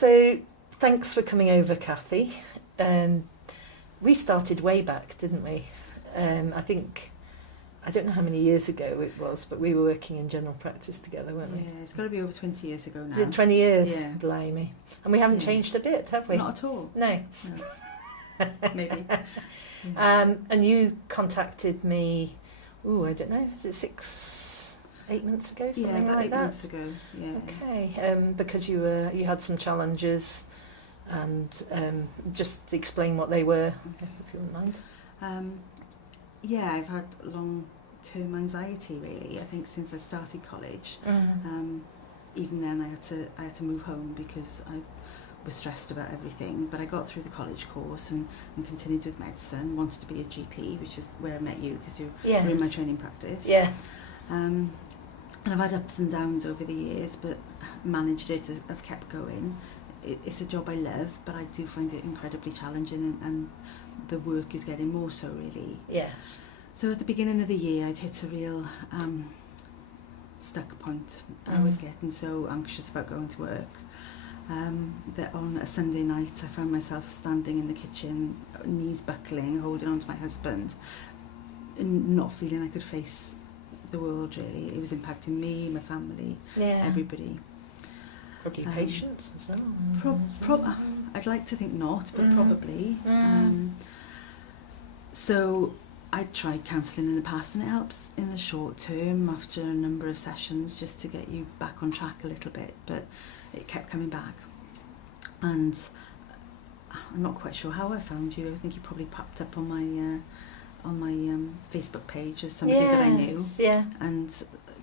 So thanks for coming over, Kathy. We started way back, didn't we? I don't know how many years ago it was, but we were working in general practice together, weren't we? Yeah, it's got to be over 20 years ago now. Is it 20 years? Yeah. Blimey. And we haven't changed a bit, have we? Not at all. No. Maybe. Yeah. And you contacted me, I don't know, is it 8 months ago, something about like 8 that? months ago, yeah. Okay, because you had some challenges, and just explain what they were, if you wouldn't mind. I've had long-term anxiety, really. I think since I started college. Even then, I had to move home because I was stressed about everything. But I got through the college course and continued with medicine. Wanted to be a GP, which is where I met you because you were in my training practice. Yeah. And I've had ups and downs over the years, but managed it. I've kept going. It's a job I love, but I do find it incredibly challenging, and the work is getting more so, really. Yes. So at the beginning of the year, I'd hit a real stuck point. I was getting so anxious about going to work that on a Sunday night, I found myself standing in the kitchen, knees buckling, holding on to my husband, and not feeling I could face the world, really. It was impacting me, my family, everybody. Probably patients as well. I'd like to think not, but probably. So I tried counselling in the past, and it helps in the short term after a number of sessions just to get you back on track a little bit, but it kept coming back. And I'm not quite sure how I found you. I think you probably popped up on my Facebook page as somebody that I knew, and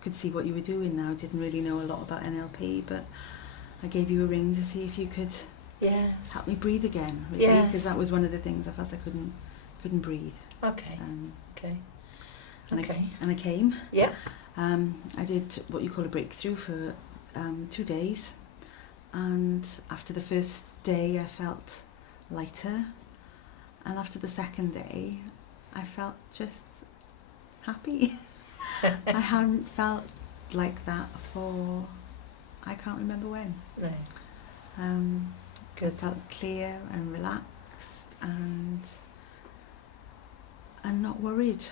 could see what you were doing now. I didn't really know a lot about NLP, but I gave you a ring to see if you could help me breathe again, really, because that was one of the things I felt I couldn't breathe. Okay. And I came. Yeah. I did what you call a breakthrough for 2 days, and after the first day I felt lighter, and after the second day I felt just happy. I hadn't felt like that for, I can't remember when. No. Good. I felt clear and relaxed and not worried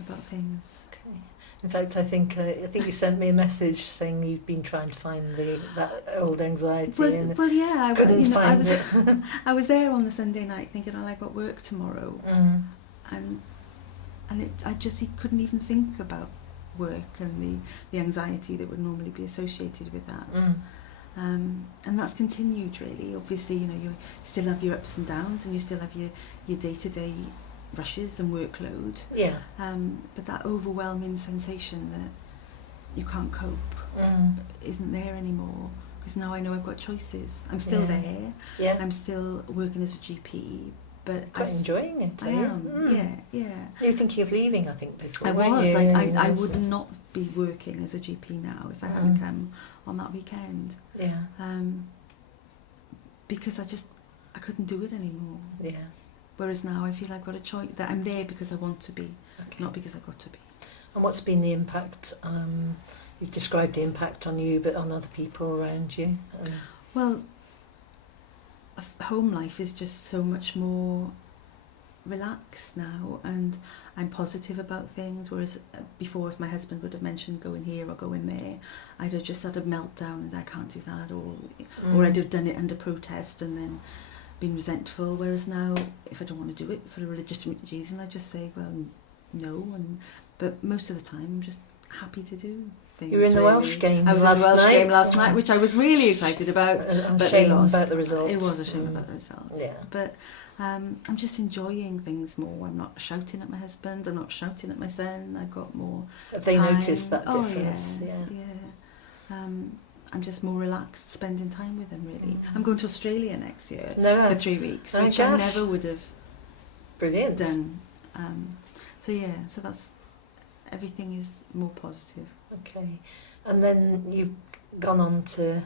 about things. Okay. In fact, I think you sent me a message saying you'd been trying to find that old anxiety. I couldn't find it. I was there on the Sunday night thinking, I've got work tomorrow, and I just couldn't even think about work and the anxiety that would normally be associated with that. And that's continued, really. Obviously, you still have your ups and downs, and you still have your day-to-day rushes and workload. Yeah. But that overwhelming sensation that you can't cope isn't there anymore, because now I know I've got choices. I'm still there. Yeah. I'm still working as a GP, but quite enjoying it. I am. Yeah. You were thinking of leaving, I think, before. I was. I would not be working as a GP now if I hadn't come on that weekend. Yeah. Because I couldn't do it anymore. Yeah. Whereas now I feel I've got a choice, that I'm there because I want to be, not because I've got to be. And what's been the impact? You've described the impact on you, but on other people around you. Well, home life is just so much more relaxed now, and I'm positive about things, whereas before, if my husband would have mentioned going here or going there, I'd have just had a meltdown and I can't do that, or I'd have done it under protest and then been resentful. Whereas now, if I don't want to do it for a legitimate reason, I just say, well, no. But most of the time, I'm just happy to do things. You were in the Welsh game. I was in the Welsh game last night, which I was really excited about. But shame about the result. It was a shame about the result. Yeah. But I'm just enjoying things more. I'm not shouting at my husband. I'm not shouting at my son. I've got more. Have they time. noticed that difference? Yeah. I'm just more relaxed spending time with him, really. I'm going to Australia next year for 3 weeks, which I never would have done. So that's, everything is more positive. Okay. And then you've gone on to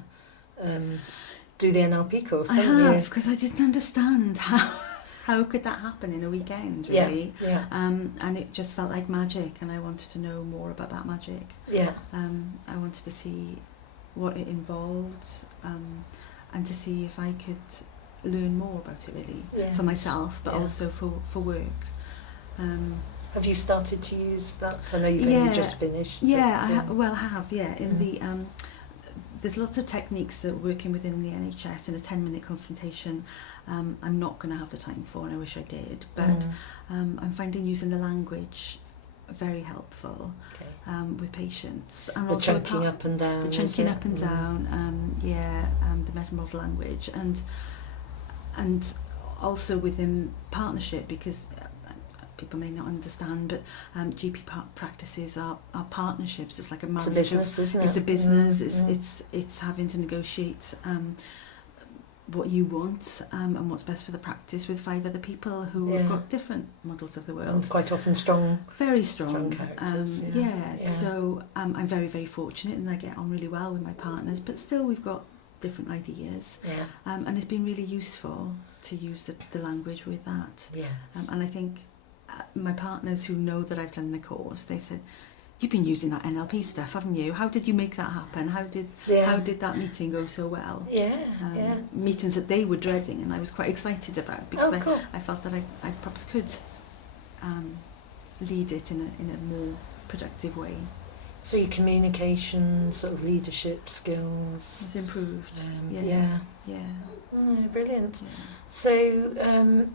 do the NLP course, haven't you? I have, because I didn't understand how could that happen in a weekend, really. Yeah. And it just felt like magic, and I wanted to know more about that magic. Yeah. I wanted to see what it involved. to see if I could learn more about it really, Yes. for myself, but Yeah. also for work. Have you started to use that? I know you've Yeah. only just finished. Yeah, but, I have. Yeah, in Mm. the there's lots of techniques that working within the NHS in a 10-minute consultation. I'm not going to have the time for, and I wish I did. But I'm finding using the language very helpful okay. with patients, and The also chunking up and down. the is chunking it? up and down. The metamodal language, and also within partnership, because people may not understand, but GP practices are partnerships. It's like a marriage. It's a business, isn't it? It's a business. Mm. It's having to negotiate what you want and what's best for the practice with 5 other people who have got different models of the world. And quite often strong. Very strong. Characters. So I'm very, very fortunate, and I get on really well with my partners, but still we've got different ideas. Yeah. And it's been really useful to use the language with that. Yes. And I think my partners who know that I've done the course, they've said, "You've been using that NLP stuff, haven't you? How did you make that happen? How did that meeting go so well?" Meetings that they were dreading, and I was quite excited about, because cool. I felt that I perhaps could lead it in a more productive way. So your communication, sort of leadership skills. It's improved. Yeah. Oh, brilliant. Yeah. So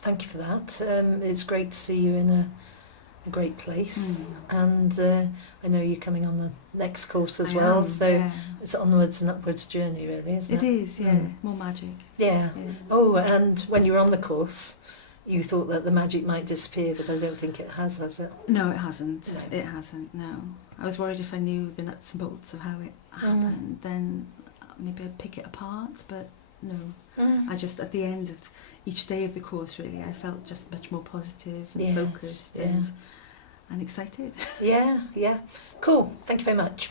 thank you for that. It's great to see you in a great place, and I know you're coming on the next course as well. So it's onwards and upwards journey, really, isn't it? It is, more magic. Yeah. Oh, and when you were on the course, you thought that the magic might disappear, but I don't think it has it? No, it hasn't. No. It hasn't. No, I was worried if I knew the nuts and bolts of how it happened, then maybe I'd pick it apart. But no, I just, at the end of each day of the course, really, I felt just much more positive and focused and excited. Yeah. Cool. Thank you very much.